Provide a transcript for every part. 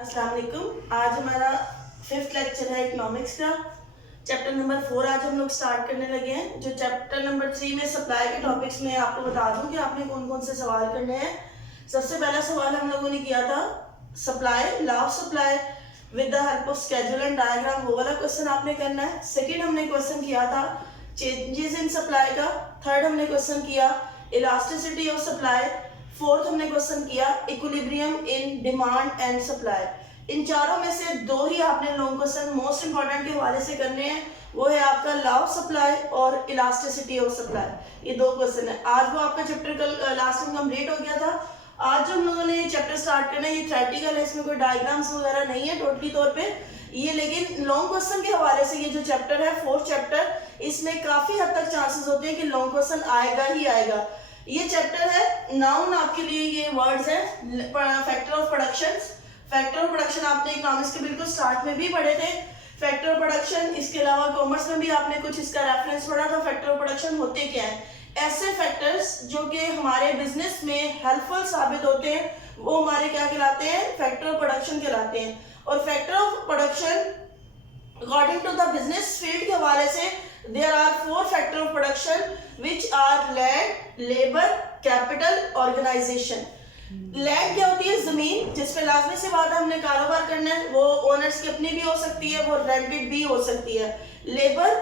अस्सलाम वालेकुम। आज हमारा 5th लेक्चर है इकोनॉमिक्स का। चैप्टर नंबर 4 आज हम लोग स्टार्ट करने लगे हैं। जो चैप्टर नंबर 3 में सप्लाई के टॉपिक्स में आपको बता दूं कि आपने कौन कौन से सवाल करने हैं। सबसे पहला सवाल हम लोगों ने किया था supply, law of supply with the help of schedule and diagram, वो वाला क्वेश्चन आपने करना है। सेकेंड हमने क्वेश्चन किया था चेंजेस इन सप्लाई का। थर्ड हमने क्वेश्चन किया इलास्टिसिटी ऑफ सप्लाई। फोर्थ हमने क्वेश्चन किया equilibrium in demand and supply. इन चारों में से दो ही आपने लॉन्ग क्वेश्चन मोस्ट इंपॉर्टेंट के हवाले से करने हैं, वो है आपका लॉ ऑफ सप्लाई और इलास्टिसिटी ऑफ सप्लाई। ये दो क्वेश्चन है। आज वो आपका चैप्टर कल लास्ट में कंप्लीट हो गया था। आज जो हम लोगों ने चैप्टर स्टार्ट करना है ये थ्योरेटिकल है, इसमें कोई डायग्राम्स वगैरह नहीं है टोटली तौर पे ये, लेकिन लॉन्ग क्वेश्चन के हवाले से ये जो चैप्टर है 4th चैप्टर, इसमें काफी हद तक चांसेस होते हैं कि लॉन्ग क्वेश्चन आएगा ही आएगा। ये चैप्टर है नाउन, आपके लिए ये वर्ड्स हैं factor of production. Factor of production आपने इकोनॉमिक्स के बिल्कुल स्टार्ट में भी पढ़े थे। फैक्टर ऑफ प्रोडक्शन, इसके अलावा कॉमर्स में भी आपने कुछ इसका रेफरेंस पढ़ा था। फैक्टर ऑफ प्रोडक्शन होते क्या है? ऐसे फैक्टर्स जो कि हमारे बिजनेस में हेल्पफुल साबित होते हैं वो हमारे क्या कहलाते हैं? फैक्टर ऑफ प्रोडक्शन कहलाते हैं। और factor of production according to the business field के हवाले से there are 4 factor of production which are land, labor, capital, organization। Land क्या होती है? जमीन, जिसमें लाजमी सी बात है हमने कारोबार करना है, वो ओनर्स की अपनी भी हो सकती है, वो रेंटेड भी हो सकती है। लेबर,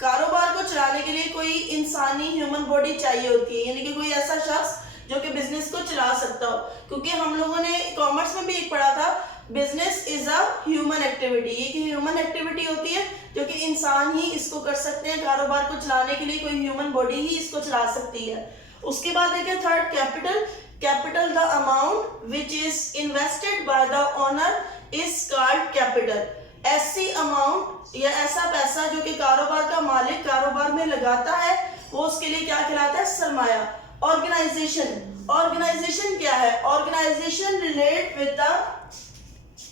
कारोबार को चलाने के लिए कोई इंसानी ह्यूमन बॉडी चाहिए होती है, यानी कि कोई ऐसा शख्स जो कि बिजनेस को चला सकता हो। क्योंकि हम लोगों ने कॉमर्स में भी एक पढ़ा था business is a human activity, ये कि ह्यूमन एक्टिविटी होती है जो कि इंसान ही इसको कर सकते हैं। कारोबार को चलाने के लिए कोई ह्यूमन बॉडी ही इसको चला सकती है। उसके बाद है क्या? Third capital. Capital the amount which is invested by the owner is called capital. ऐसी अमाउंट या ऐसा पैसा जो कि कारोबार का मालिक कारोबार में लगाता है वो उसके लिए क्या कहलाता है? सरमाया। ऑर्गेनाइजेशन, ऑर्गेनाइजेशन क्या है? Organisation relate with the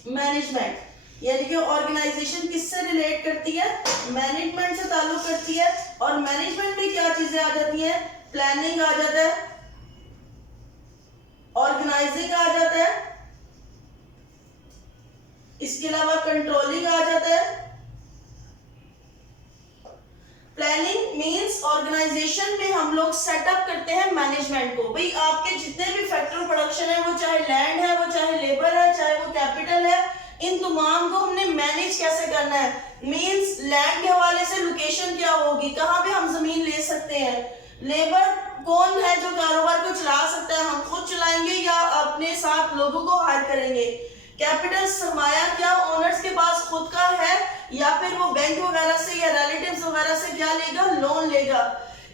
management, यानी कि ऑर्गेनाइजेशन किससे रिलेट करती है? मैनेजमेंट से ताल्लुक करती है। और मैनेजमेंट में क्या चीजें आ जाती हैं? प्लानिंग आ जाता है, ऑर्गेनाइजिंग आ जाता है, इसके अलावा कंट्रोलिंग आ जाता है। प्लानिंग मींस ऑर्गेनाइजेशन में हम लोग सेटअप करते हैं मैनेजमेंट को। भाई आपके जितने भी फैक्टर ऑफ प्रोडक्शन है, वो चाहे लैंड है, वो चाहे लेबर है, चाहे वो कैपिटल है, इन तमाम को हमने मैनेज कैसे करना है? मींस लैंड के हवाले से लोकेशन क्या होगी, कहाँ पे हम जमीन ले सकते हैं। लेबर कौन है जो कारोबार को चला सकता है, हम खुद चलाएंगे या अपने साथ लोगों को हायर करेंगे। कैपिटल, सरमाया, क्या ओनर्स के पास खुद का है या फिर वो बैंक वगैरह से या रिलेटिव्स वगैरह से क्या लेगा? लोन लेगा।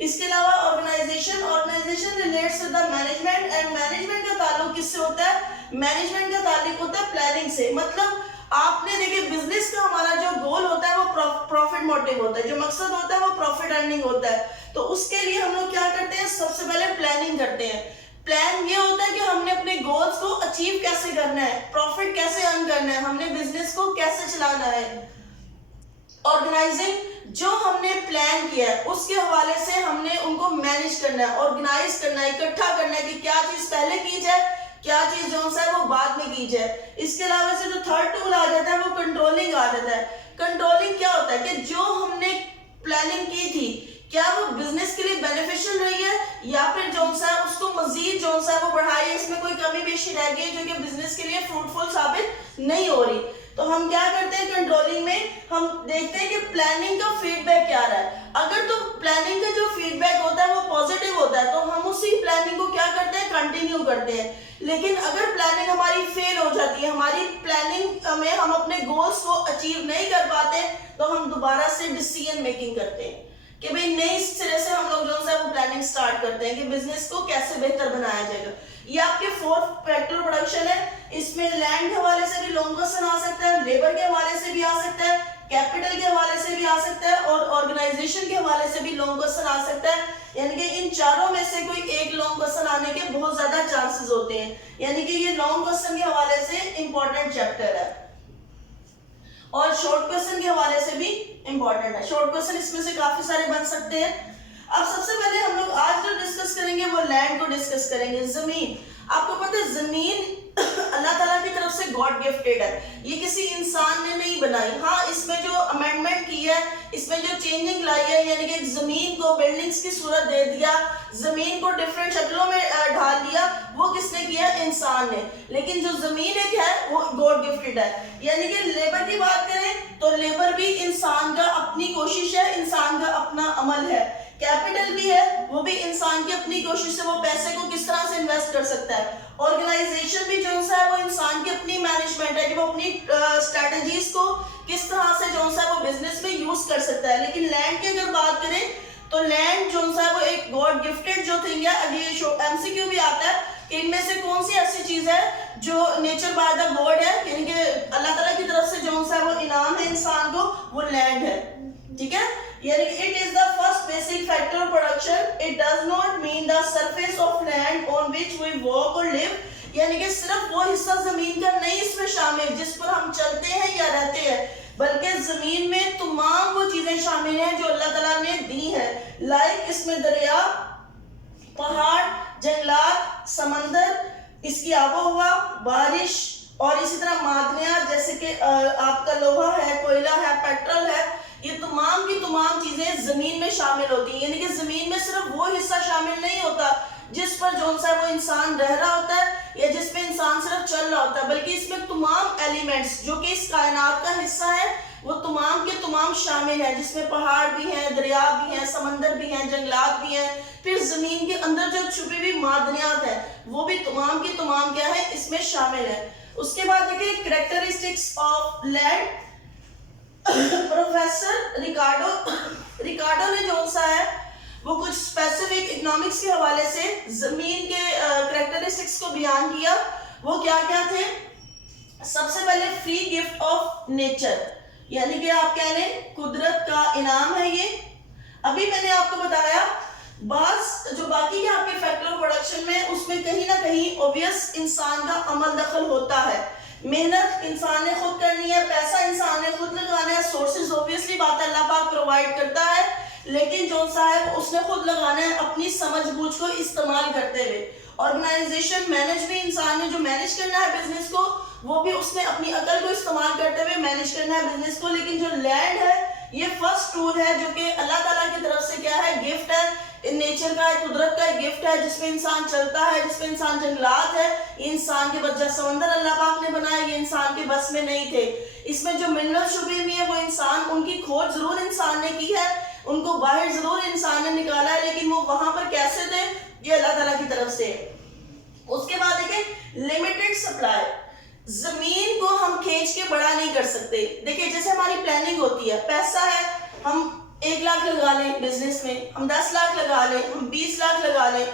इसके अलावा organisation, organisation relates to the management and management का ताल्लुक किससे होता है? मैनेजमेंट का ताल्लुक होता है प्लानिंग से। मतलब आपने देखिए बिजनेस का हमारा जो गोल होता है वो प्रॉफिट मोटिव होता है, जो मकसद होता है वो प्रॉफिट अर्निंग होता है। तो उसके लिए हम लोग क्या करते हैं? सबसे पहले प्लानिंग करते हैं। प्लान ये होता है कि हमने अपने गोल्स को अचीव कैसे करना है, प्रॉफिट कैसे अर्न करना है, हमने बिजनेस को कैसे चलाना है। ऑर्गेनाइजिंग, जो हमने प्लान किया है उसके हवाले से हमने उनको मैनेज करना है, ऑर्गेनाइज करना है, इकट्ठा करना है कि क्या चीज पहले की जाए, क्या चीज जो है वो बाद में की जाए। इसके अलावा से जो थर्ड टूल आ जाता है वो कंट्रोलिंग आ जाता है। कंट्रोलिंग क्या होता है कि जो हमने प्लानिंग की थी क्या वो बिजनेस के लिए बेनिफिशियल रही है या फिर जो सा उसको मजीद जो सा वो बढ़ाई है, इसमें कोई कमी पेशी रह गई जो कि बिजनेस के लिए फ्रूटफुल साबित नहीं हो रही। तो हम क्या करते हैं कंट्रोलिंग में? हम देखते हैं कि प्लानिंग का फीडबैक क्या रहा है। अगर तो प्लानिंग का जो फीडबैक होता है वो पॉजिटिव होता है तो हम उसी प्लानिंग को क्या करते हैं? कंटिन्यू करते हैं। लेकिन अगर प्लानिंग हमारी फेल हो जाती है, हमारी प्लानिंग में हम अपने गोल्स को अचीव नहीं कर पाते, तो हम दोबारा से डिसीजन मेकिंग करते हैं कि भाई नई सिरे से हम लोग जो है वो प्लानिंग स्टार्ट करते हैं कि बिजनेस को कैसे बेहतर बनाया जाएगा। ये आपके 4th फैक्टर प्रोडक्शन है। इसमें लैंड के हवाले से भी लॉन्ग क्वेश्चन आ सकता है, लेबर के हवाले से भी आ सकता है, कैपिटल के हवाले से भी आ सकता है और ऑर्गेनाइजेशन के हवाले से भी लॉन्ग क्वेश्चन आ सकता है। यानी कि इन चारों में से कोई एक लॉन्ग क्वेश्चन आने के बहुत ज्यादा चांसेस होते हैं, यानी कि ये लॉन्ग क्वेश्चन के हवाले से इंपॉर्टेंट चैप्टर है और शॉर्ट क्वेश्चन के हवाले से भी इंपॉर्टेंट है। शॉर्ट क्वेश्चन इसमें से काफी सारे बन सकते हैं। अब सबसे पहले हम लोग आज जो डिस्कस करेंगे वो लैंड को डिस्कस करेंगे। जमीन, आपको पता है जमीन अल्लाह ताला की तरफ से गॉड गिफ्टेड है, ये किसी इंसान ने नहीं बनाई। हाँ, इसमें जो अमेंडमेंट की है, इसमें जो चेंजिंग लाई है, यानी कि जमीन को बिल्डिंग्स की सूरत दे दिया, जमीन को डिफरेंट शक्लों में ढाल दिया, वो किसने किया? इंसान ने। लेकिन जो जमीन एक है वो गॉड गिफ्टेड है। यानी कि लेबर की बात करें तो लेबर भी इंसान का अपनी कोशिश है, इंसान का अपना अमल है। कैपिटल भी है, वो भी इंसान की अपनी कोशिश से वो पैसे को किस तरह से इन्वेस्ट कर सकता है। ऑर्गेनाइजेशन भी जो है वो इंसान की अपनी मैनेजमेंट है कि वो अपनी स्ट्रेटजीज को किस तरह से जो है वो बिजनेस में यूज कर सकता है। लेकिन लैंड की अगर बात करें तो लैंड जो है वो एक गॉड गिफ्टेड जो थिंग है। अभी ये एमसीक्यू भी आता है कि इनमें से कौन सी ऐसी चीज है जो नेचर बाय द गॉड है, यानी कि अल्लाह ताला की तरफ से जो है वो इनाम है इंसान को, वो लैंड है। ठीक है, यानी it is the first basic factor of production. It does not mean the surface of land on which we walk और लिव, यानी कि सिर्फ वो हिस्सा जमीन का नहीं इसमें शामिल जिस पर हम चलते हैं या रहते हैं, बल्कि जमीन में तमाम वो चीजें शामिल हैं जो अल्लाह ताला ने दी हैं। लाइक इसमें दरिया, पहाड़, जंगलात, समंदर, इसकी आबोहवा, बारिश और इसी तरह मादनियात जैसे कि आपका लोहा है, कोयला है, पेट्रोल है, ये तमाम की तमाम चीजें जमीन में शामिल होती हैं। यानी कि जमीन में सिर्फ वो हिस्सा शामिल नहीं होता जिस पर जो है वो इंसान रह रहा होता है या जिस पे इंसान सिर्फ चल रहा होता है, बल्कि इसमें तमाम एलिमेंट्स जो कि इस कायनात का हिस्सा है वो तमाम के तमाम शामिल हैं, जिसमें पहाड़ भी हैं, दरिया भी हैं, समंदर भी हैं, जंगलात भी हैं, फिर जमीन के अंदर जो छुपी हुई मादनियात है वो भी तमाम की तमाम क्या है इसमें शामिल है। उसके बाद देखिए कैरेक्टरिस्टिक्स ऑफ लैंड। प्रोफेसर रिकार्डो ने जो सा है वो कुछ स्पेसिफिक इकोनॉमिक्स के हवाले से जमीन के कैरेक्टरिस्टिक्स को बयान किया। वो क्या क्या थे? सबसे पहले फ्री गिफ्ट ऑफ नेचर, यानी कि आप कह लें कुदरत का इनाम है ये। अभी मैंने आपको बताया बास जो बाकी के आपके फैक्टर ऑफ प्रोडक्शन में उसमें कहीं ना कहीं ऑब्वियस इंसान का अमल दखल होता है। मेहनत इंसान ने खुद करनी है, पैसा इंसान ने खुद लगाना है, सोर्सेज ऑब्वियसली बात है अल्लाह पाक प्रोवाइड करता है, लेकिन जो साहब उसने खुद लगाना है अपनी समझबूझ को इस्तेमाल करते हुए। ऑर्गेनाइजेशन मैनेज भी इंसान ने जो मैनेज करना है बिजनेस को, वो भी उसने अपनी अकल को इस्तेमाल करते हुए मैनेज करना है बिजनेस को। लेकिन जो लैंड है ये फर्स्ट टूल है जो कि अल्लाह ताला की तरफ से क्या है? गिफ्ट है, नेचर का है, कुदरत का एक गिफ्ट है जिसमें इंसान चलता है, जिसमें इंसान जंगलात है, इंसान के बस समंदर अल्लाह पाक ने बनाया, ये इंसान के बस में नहीं थे। इसमें जो मिनरल छुपी हुई है वो इंसान, उनकी खोज जरूर इंसान ने की है, उनको बाहर जरूर इंसान ने निकाला है, लेकिन वो वहां पर कैसे थे? ये अल्लाह ताला की तरफ से। उसके बाद देखिए लिमिटेड सप्लाई। जमीन को हम खींच के बड़ा नहीं कर सकते। देखिए जैसे हमारी प्लानिंग होती है, पैसा है, हम 1 लाख लगा लें बिजनेस में, हम 10 लाख लगा लें, हम 20 लाख लगा लें,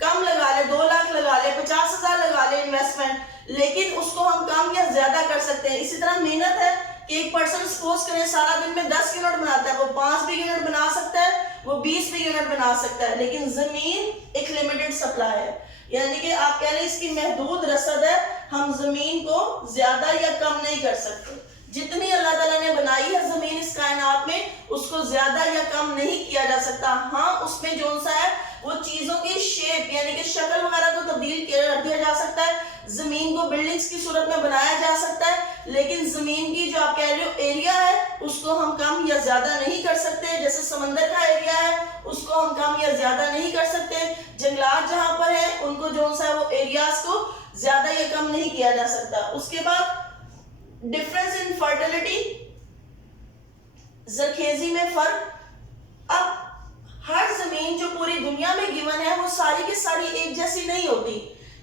कम लगा लें, 2 लाख लगा लें, 50,000 लगा लें इन्वेस्टमेंट, लेकिन उसको हम कम या ज्यादा कर सकते हैं। इसी तरह मेहनत है कि एक पर्सन सपोज करें सारा दिन में 10 यूनिट बनाता है, वो 5 भी यूनिट बना सकता है, वो 20 भी यूनिट बना सकता है, लेकिन जमीन एक लिमिटेड सप्लाई है, यानी कि आप कह लें इसकी महदूद रसद है, हम जमीन को ज्यादा या कम नहीं कर सकते। जितनी अल्लाह ताला ने बनाई है जमीन इस कायनात में उसको ज्यादा या कम नहीं किया जा सकता। हाँ, उसमें जो सा है वो चीजों की शेप यानी कि शक्ल वगैरह को तब्दील कर दिया जा सकता है, जमीन को बिल्डिंग्स की सूरत में बनाया जा सकता है, लेकिन जमीन की जो आप कह रहे हो एरिया है उसको हम कम या ज्यादा नहीं कर सकते। जैसे समंदर का एरिया है उसको हम कम या ज्यादा नहीं कर सकते, जंगलात जहां पर है उनको जो सा है वो एरियाज को ज्यादा या कम नहीं किया जा सकता। उसके बाद डिफरेंस इन फर्टिलिटी, जरखेजी में फर्क। अब हर जमीन जो पूरी दुनिया में गिवन है वो सारी की सारी एक जैसी नहीं होती।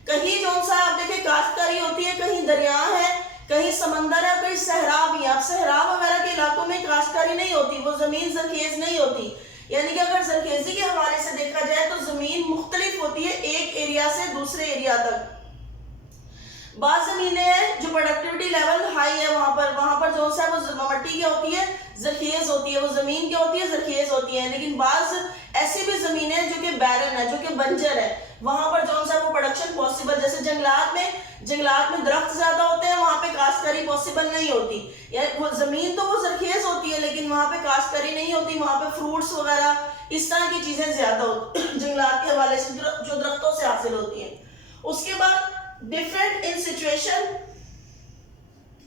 कहीं जो सा आप देखें काश्तकारी होती है, कहीं दरिया है, कहीं समंदर है, कहीं सहरा भी है। अब सहरा वगैरह के इलाकों में काश्तकारी नहीं होती, वो जमीन जरखेज नहीं होती। यानी कि अगर जरखेजी के हवाले से देखा जाए तो जमीन मुख्तलिफ होती है एक एरिया से दूसरे एरिया तक। बाज़ जमीनें हैं जो प्रोडक्टिविटी लेवल हाई है, वहां पर जो है वो मट्टी क्या होती है? जरखेज होती है, वो जमीन क्या होती है? जरखेज होती है। लेकिन बाज़ ऐसी भी जमीनें हैं जो कि बैरन है, जो कि बंजर है, वहां पर जो है वो प्रोडक्शन पॉसिबल। जैसे जंगलात में दरख्त ज्यादा होते हैं, वहां पे काश्तकारी पॉसिबल नहीं होती। यानी वो जमीन तो वो जरखेज होती है लेकिन वहां पे काश्तकारी नहीं होती, वहां पे फ्रूट्स वगैरह इस तरह की चीजें ज्यादा होती जंगलात के हवाले से जो दरख्तों से हासिल होती है। उसके बाद डिफरेंट इन सिचुएशन,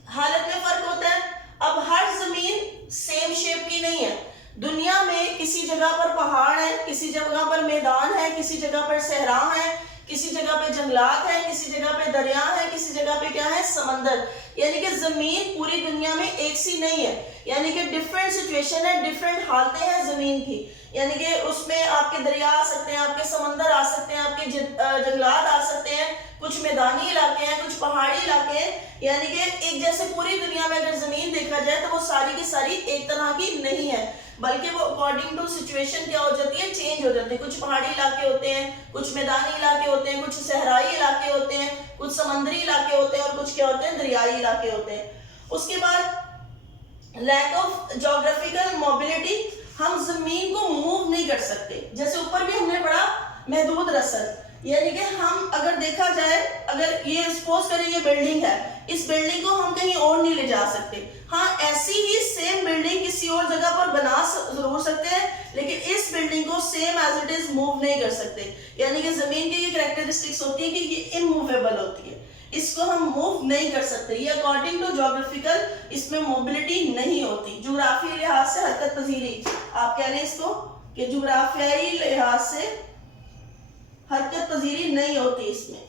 हालत में फर्क होता है। अब हर जमीन सेम शेप की नहीं है। दुनिया में किसी जगह पर पहाड़ है, किसी जगह पर मैदान है, किसी जगह पर सहरा है, किसी जगह पे जंगलात है, किसी जगह पे दरिया है, किसी जगह पे क्या है, समंदर। यानी कि जमीन पूरी दुनिया में एक सी नहीं है, यानी कि डिफरेंट सिचुएशन है, डिफरेंट हालतें हैं जमीन की। यानी कि उसमें आपके दरिया आ सकते हैं, आपके समंदर आ सकते हैं, आपके जंगलात आ सकते हैं, कुछ मैदानी इलाके हैं, कुछ पहाड़ी इलाके हैं। यानी कि एक जैसे पूरी दुनिया में अगर जमीन देखा जाए तो वो सारी की सारी एक तरह की नहीं है, बल्कि वो अकॉर्डिंग टू सिचुएशन क्या हो जाती है, चेंज हो जाती है। कुछ पहाड़ी इलाके होते हैं, कुछ मैदानी इलाके होते हैं, कुछ सहराई इलाके होते हैं, कुछ समुद्री इलाके होते हैं और कुछ क्या होते हैं, दरियाई इलाके होते हैं। उसके बाद लैक ऑफ ज्योग्राफिकल मोबिलिटी, हम जमीन को मूव नहीं कर सकते। जैसे ऊपर भी हमने पढ़ा महदूद रसद, यानी कि हम अगर देखा जाए, अगर ये सपोज करें ये बिल्डिंग है, इस बिल्डिंग को हम कहीं और नहीं ले जा सकते। हाँ, ऐसी ही सेम बिल्डिंग किसी और जगह पर बना जरूर सकते हैं, लेकिन इस बिल्डिंग को same as it is move नहीं कर सकते। यानी कि जमीन की ये कैरेक्टरिस्टिक्स होती है कि ये इमूवेबल होती है, इसको हम मूव नहीं कर सकते। ये अकॉर्डिंग टू ज्योग्राफिकल इसमें मोबिलिटी नहीं होती। ज्योग्राफी लिहाज से हरकत पजीरी, आप कह रहे हैं इसको कि ज्योग्राफियाई लिहाज से हरकत पजीरी नहीं होती इसमें।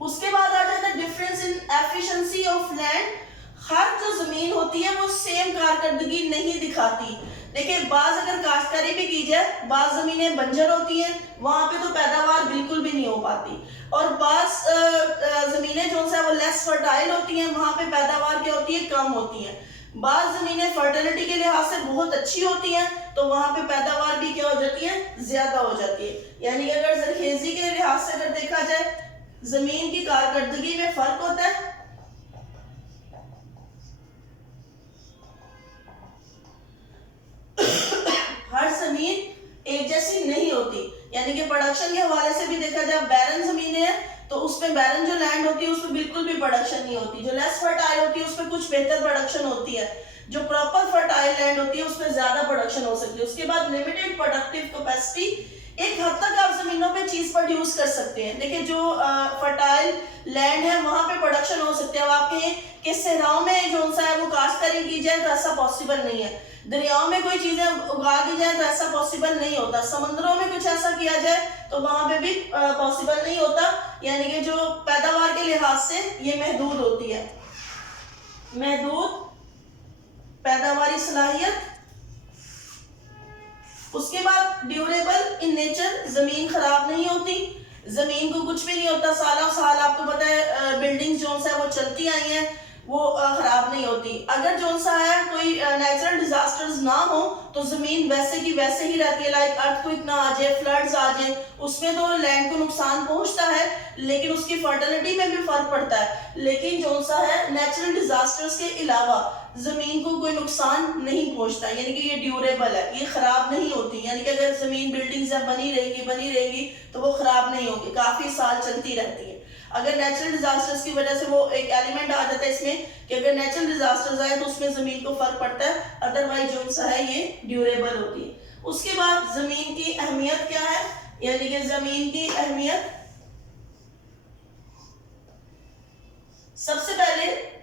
उसके बाद आ जाता है difference in efficiency of land. हर जो जमीन होती है वो सेम कारकर्दगी नहीं दिखाती। देखिए, बाज अगर काश्तकारी भी की जाए, बाज जमीनें बंजर होती हैं, वहां पे तो पैदावार बिल्कुल भी नहीं हो पाती, और बाज जमीनें जो है वो लेस फर्टाइल होती हैं, वहां पे पैदावार क्या होती है, कम होती है। बाज जमीनें फर्टिलिटी के लिहाज से बहुत अच्छी होती हैं, तो वहां पे पैदावार भी क्या हो जाती है, ज्यादा हो जाती है। यानी अगर जरखेजी के लिहाज से अगर देखा जाए, जमीन की कारकर्दगी में फर्क होता है। हर जमीन एक जैसी नहीं होती, यानी कि प्रोडक्शन के हवाले से भी देखा जाए, बैरन जमीनें हैं तो उसमें बैरन जो लैंड होती है उसमें बिल्कुल भी प्रोडक्शन नहीं होती। जो लेस फर्टाइल होती है उसमें कुछ बेहतर प्रोडक्शन होती है, जो प्रॉपर फर्टाइल लैंड होती है उसमें ज्यादा प्रोडक्शन हो सकती है। उसके बाद लिमिटेड प्रोडक्टिव कैपेसिटी, एक हद तक आप जमीनों पे चीज प्रोड्यूस कर सकते हैं। देखिए, जो फर्टाइल लैंड है वहां पे प्रोडक्शन हो सकती है। अब आप कहें कि सहराओं में जो सा है वो काश्तकारी की जाए तो ऐसा पॉसिबल नहीं है, दरियाओं में कोई चीजें उगा दी जाए तो ऐसा पॉसिबल नहीं होता, समुद्रों में कुछ ऐसा किया जाए तो वहां पे भी पॉसिबल नहीं होता। यानी कि जो पैदावार के लिहाज से ये महदूद होती है, महदूद पैदावारी सलाहियत। उसके बाद ड्यूरेबल इन नेचर, जमीन खराब नहीं होती, जमीन को कुछ भी नहीं होता, सालों साल आपको पता है बिल्डिंग जो है वो चलती आई हैं, वो खराब नहीं होती। अगर जो सा है कोई नेचुरल डिजास्टर्स ना हो तो जमीन वैसे की वैसे ही रहती है। लाइक अर्थक्वेक ना आ जाए, फ्लड्स आ जाए, उसमें तो लैंड को नुकसान पहुंचता है, लेकिन उसकी फर्टिलिटी में भी फर्क पड़ता है। लेकिन जो सा है नेचुरल डिजास्टर्स के अलावा जमीन को कोई नुकसान नहीं पहुंचता, यानी कि ये ड्यूरेबल है, ये खराब नहीं होती। यानी कि अगर जमीन बिल्डिंग्स बनी रहेगी तो वो खराब नहीं होगी, काफी साल चलती रहती है। अगर नेचुरल डिजास्टर्स की वजह से वो एक एलिमेंट आ जाता है इसमें कि अगर नेचुरल डिजास्टर्स आए तो उसमें जमीन को फर्क पड़ता है, अदरवाइज जो सा है ये ड्यूरेबल होती है। उसके बाद जमीन की अहमियत क्या है, यानी कि जमीन की अहमियत, सबसे पहले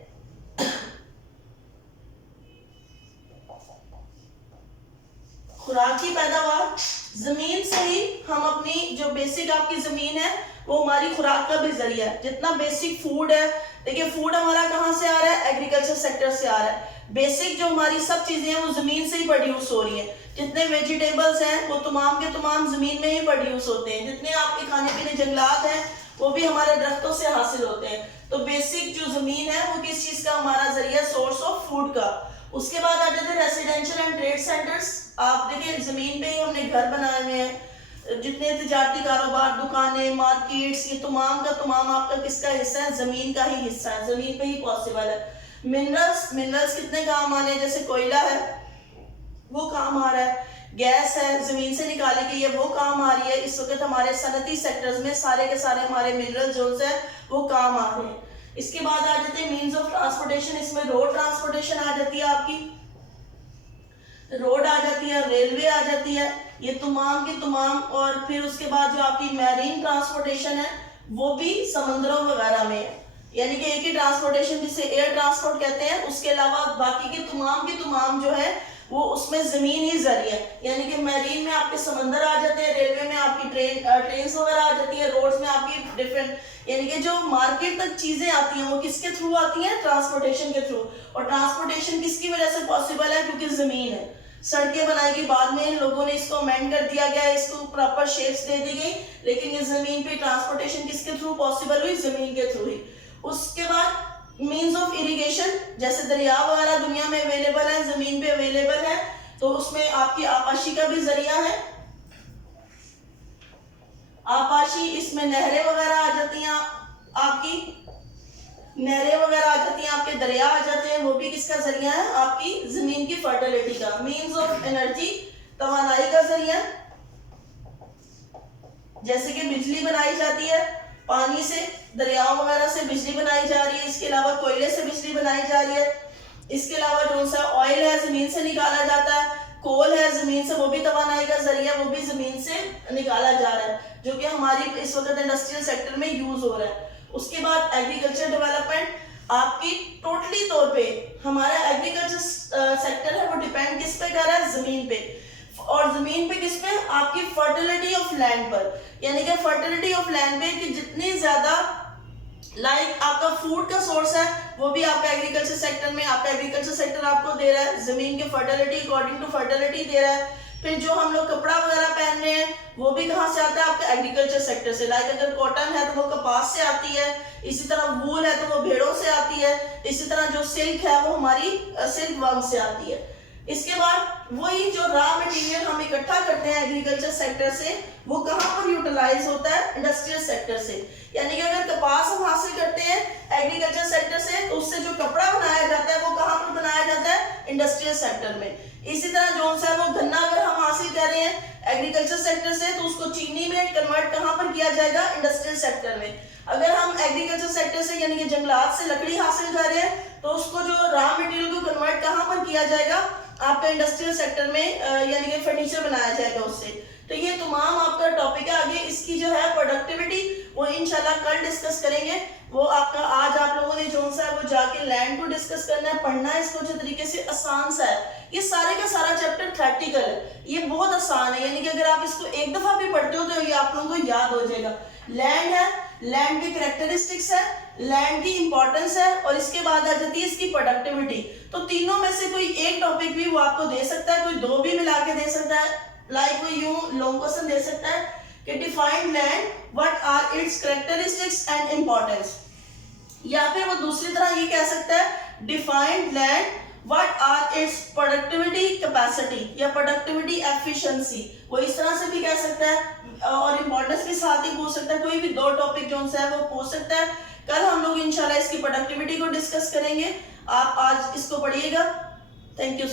खुराक की पैदावार। जमीन से ही हम अपनी जो बेसिक आपकी जमीन है वो हमारी खुराक का भी जरिया है। जितना बेसिक फूड है, देखिए फूड हमारा कहाँ से आ रहा है, एग्रीकल्चर सेक्टर से आ रहा है। बेसिक जो हमारी सब चीजें हैं वो जमीन से ही प्रोड्यूस हो रही हैं। जितने वेजिटेबल्स हैं वो तमाम के तमाम जमीन में ही प्रोड्यूस होते हैं। जितने आपके खाने पीने जंगलात हैं वो भी हमारे दरख्तों से हासिल होते हैं। तो बेसिक जो जमीन है वो किस चीज का हमारा जरिया, सोर्स ऑफ फूड का। उसके बाद आ जाते हैं रेसिडेंशियल एंड ट्रेड सेंटर्स। आप देखिए जमीन पे ही हमने घर बनाए हुए हैं, जितने तिजारती कारोबार, दुकानें, मार्केट्स, ये तमाम का तमाम आपका किसका हिस्सा है, जमीन का ही हिस्सा है, जमीन पे ही पॉसिबल है। मिनरल्स कितने काम आने, जैसे कोयला है वो काम आ रहा है, गैस है जमीन से निकाली गई है वो काम आ रही है। इस वक्त हमारे सनती सेक्टर्स में सारे के सारे हमारे मिनरल जो है वो काम आ रहे हैं। इसके बाद आ जाते हैं मीन्स ऑफ ट्रांसपोर्टेशन। इसमें रोड ट्रांसपोर्टेशन आ जाती है, आपकी रोड आ जाती है, रेलवे आ जाती है। ये तमाम की तमाम। और फिर उसके बाद जो आपकी मैरीन ट्रांसपोर्टेशन है वो भी समंदरों वगैरह में है, यानी कि एक ही ट्रांसपोर्टेशन जिसे एयर ट्रांसपोर्ट कहते हैं, उसके अलावा बाकी की तमाम जो है वो उसमें जमीन ही जरिए है। यानी कि मैरीन में आपके समंदर आ जाते हैं, रेलवे में आपकी ट्रेन वगैरह आ जाती है, रोड्स में आपकी डिफरेंट, यानी कि जो मार्केट तक चीजें आती हैं वो किसके थ्रू आती हैं, ट्रांसपोर्टेशन के थ्रू। और ट्रांसपोर्टेशन किसकी वजह से पॉसिबल है, क्योंकि जमीन है। सड़कें बनाई गई बाद में, इन लोगों ने इसको अमेंड कर दिया गया, इसको प्रॉपर शेप्स दे दी गई, लेकिन ये जमीन पे ट्रांसपोर्टेशन किसके थ्रू पॉसिबल हुई, जमीन के थ्रू ही। उसके बाद मीन्स ऑफ इरिगेशन, जैसे दरिया वगैरह दुनिया में अवेलेबल है, जमीन पे अवेलेबल है, तो उसमें आपकी आपाशी का भी जरिया है। आपाशी, इसमें नहरें वगैरह आ जाती हैं, आपकी नहरें वगैरह आ जाती हैं, आपके दरिया आ जाते हैं, वो भी किसका जरिया है, आपकी जमीन की फर्टिलिटी का। मीन्स ऑफ एनर्जी, तवानाई का जरिया, जैसे कि बिजली बनाई जाती है पानी से, दरियाओं वगैरह से बिजली बनाई जा रही है। इसके अलावा कोयले से बिजली बनाई जा रही है। इसके अलावा जो सा ऑयल है जमीन से निकाला जाता है, कोल है जमीन से, वो भी तवानाई का जरिया, वो भी जमीन से निकाला जा रहा है, जो कि हमारी इस वक्त इंडस्ट्रियल सेक्टर में यूज हो रहा है। उसके बाद एग्रीकल्चर डेवलपमेंट, आपकी टोटली तौर पे हमारा एग्रीकल्चर सेक्टर है वो डिपेंड किस पे कर रहा है, जमीन पे। और जमीन पे किस पे, आपकी फर्टिलिटी ऑफ लैंड पर, यानी कि फर्टिलिटी ऑफ लैंड पे कि जितनी ज्यादा आपका फूड का सोर्स है वो भी आपका एग्रीकल्चर सेक्टर में, आपका एग्रीकल्चर सेक्टर आपको दे रहा है जमीन की फर्टिलिटी, अकॉर्डिंग टू फर्टिलिटी दे रहा है। फिर जो हम लोग कपड़ा वगैरह पहन रहे हैं वो भी कहाँ से आता है, आपका एग्रीकल्चर सेक्टर से। अगर कॉटन है तो वो कपास से आती है, इसी तरह वूल है तो वो भेड़ों से आती है, इसी तरह जो सिल्क है वो हमारी सिल्क वर्म से आती है। इसके बाद वही जो रॉ मटेरियल हम इकट्ठा करते हैं एग्रीकल्चर सेक्टर से, वो कहाँ पर यूटिलाइज होता है, इंडस्ट्रियल सेक्टर से। यानी कि अगर कपास हम हासिल करते हैं एग्रीकल्चर सेक्टर से, तो उससे जो कपड़ा बनाया जाता है वो कहाँ पर बनाया जाता है, इंडस्ट्रियल सेक्टर में। इसी तरह जो सा वो गन्ना अगर हम हासिल कर रहे हैं एग्रीकल्चर सेक्टर से, तो उसको चीनी में कन्वर्ट कहाँ पर किया जाएगा, इंडस्ट्रियल सेक्टर में। अगर हम एग्रीकल्चर सेक्टर से यानी कि जंगलात से लकड़ी हासिल कर रहे हैं, तो उसको जो रॉ मटेरियल को कन्वर्ट कहाँ पर किया जाएगा, आपका इंडस्ट्रियल सेक्टर में, यानी कि फर्नीचर बनाया जाएगा उससे। तो ये तमाम आपका टॉपिक है। आगे इसकी जो है प्रोडक्टिविटी वो इंशाल्लाह कल डिस्कस करेंगे। वो आपका आज आप लोगों ने जो सा है वो जाके लैंड को डिस्कस करना है, पढ़ना है इसको अच्छे तरीके से, आसान सा है। ये सारे का सारा चैप्टर थ्योरेटिकल है, ये बहुत आसान है, यानी कि अगर आप इसको एक दफा भी पढ़ते हो तो ये आप लोगों को याद हो जाएगा। लैंड है, लैंड की कैरेक्टरिस्टिक्स है, लैंड की इंपॉर्टेंस है, और इसके बाद आ जाती है इसकी प्रोडक्टिविटी। तो तीनों में से कोई एक टॉपिक भी वो आपको दे सकता है, कोई दो भी मिला के दे सकता है। वो यूं लॉन्ग क्वेश्चन दे सकता है कि define land, what are its characteristics and importance, या फिर वो दूसरी तरह ये कह सकता है define land, what are its productivity capacity या प्रोडक्टिविटी एफिशिएंसी, वो इस तरह से भी कह सकता है, और इंपॉर्टेंस के साथ ही पूछ सकता है। कोई भी दो टॉपिक जो है वो पूछ सकता है। कल हम लोग इंशाल्लाह इसकी प्रोडक्टिविटी को डिस्कस करेंगे। आप आज इसको पढ़िएगा। Thank you so